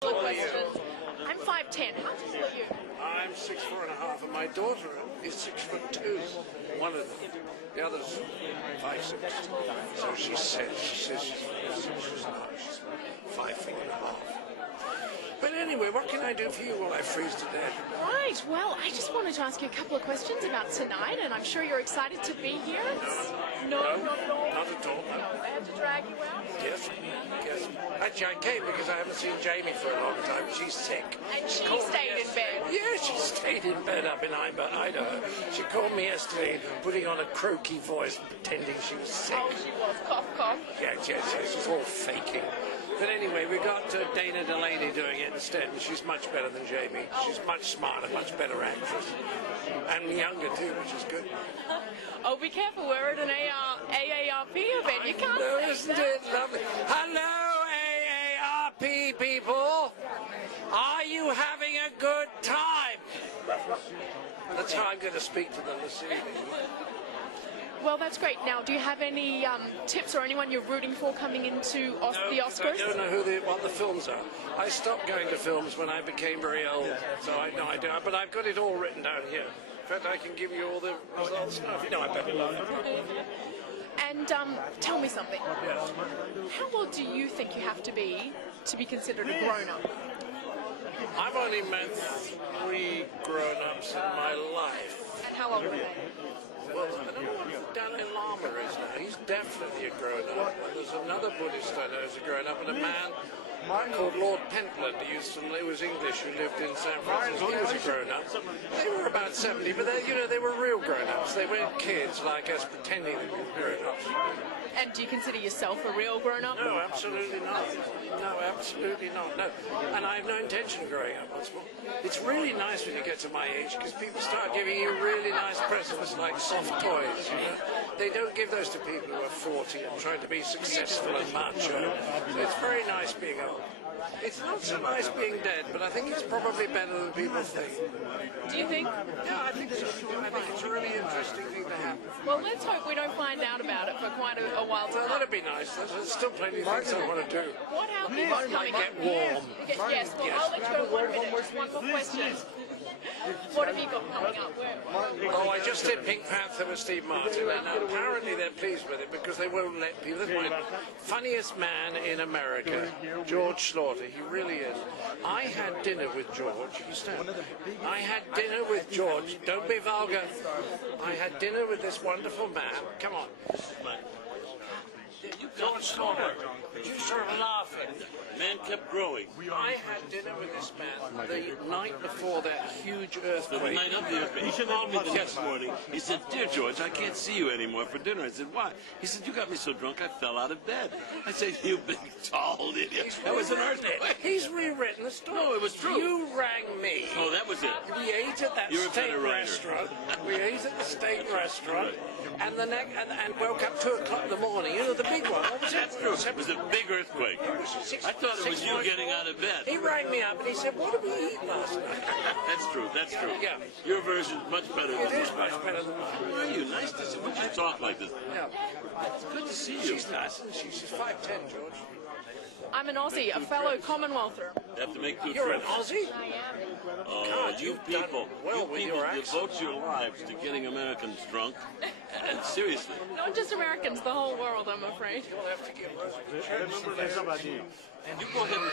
Question. I'm 5'10". How tall are you? I'm 6'4.5", and my daughter is 6'2". One of them. The other's 5'6". So she says she's not. She's 5'4.5". But anyway, what can I do for you while I freeze to death? Right. Well, I just wanted to ask you a couple of questions about tonight, and I'm sure you're excited to be here. No, not at all. No, they had to drag you out. Yes. Actually, I came because I haven't seen Jamie for a long time. She's sick. And she stayed in bed. Yeah, she stayed in bed up in Idaho. She called me yesterday, putting on a croaky voice, pretending she was sick. Oh, she was. Cough, cough. Yes, she's all faking. But anyway, we got Dana Delaney doing it instead, and she's much better than Jamie. She's much smarter, much better actress. And younger too, which is good. Oh, be careful, we're at an AARP event. You can't know, say isn't that. it lovely? Hello, AARP people! Are you having a good time? That's how I'm going to speak to them this evening. Well, that's great. Now, do you have any tips or anyone you're rooting for coming into the Oscars? I don't know what the films are. I stopped going to films when I became very old, so I know I do. But I've got it all written down here. In fact, I can give you all the results now. You know, I better not. And tell me something. How old do you think you have to be considered a grown-up? I've only met 3 grown-ups in my life. And how old are they? Well, I don't know who Dalai Lama is now. He's definitely a grown-up. And there's another Buddhist I know who's a grown-up, and a man called Lord Pentland, who was English, who lived in San Francisco. He was a grown-up. They were about 70, but they were real grown-ups. They weren't kids like us pretending they were grown-ups. And do you consider yourself a real grown-up? No, absolutely not. No, absolutely not. No. And I have no intention of growing up. It's really nice when you get to my age because people start giving you really nice presents like soft toys, you know. They don't give those to people who are 40 and trying to be successful and macho. So it's very nice being old. It's not so nice being dead, but I think it's probably better than people think. Do you think? Yeah, I think so. I think it's a really interesting thing to happen. Well, let's hope we don't find out about it for quite a while to Well, come. that'd be nice. There's still plenty of things I want to do. What else is coming up? Get warm. Yes, well, I'll let you go 1 minute. Just one more question. What have you got coming up? Oh, I just did Pink Panther with Steve Martin, and apparently they're pleased with it because they won't let people. That's my funniest man in America, George Slaughter. He really is. I had dinner with George. You stand. I had dinner with George. Don't be vulgar. I had dinner with this wonderful man. Come on. George Slaughter. You start laughing. Man kept growing. I had dinner with this man the night before that huge earthquake. The night of the earthquake. He called me the next morning. He said, "Dear George, I can't see you anymore for dinner." I said, "Why?" He said, "You got me so drunk I fell out of bed." I said, "You big tall idiot." That was an earthquake. He's rewritten the story. No, it was true. You rang me. Oh, that was it. We ate at that You're a steak better writer. restaurant. We ate at the steak restaurant, and and woke up 2 o'clock in the morning. You know, the big one. What was it? That's true. It was a big earthquake. I thought it was you getting out of bed. He rang me up and he said, "What did we eat last night?" That's true. That's true. Yeah. Your version is much better than It is mine. much better than mine. How are you? Nice to see you. Would you talk like this? Yeah. It's good to see you. She's nice, isn't she? She's 5'10", George. I'm an Aussie, a fellow Commonwealther. You have to make good You're an friends. Aussie? I am. Oh, God, you you've done people, well with your accent. devote your lives to getting Americans drunk. And seriously. Not just Americans, the whole world, I'm afraid. You'll have to give us a chance. You go ahead and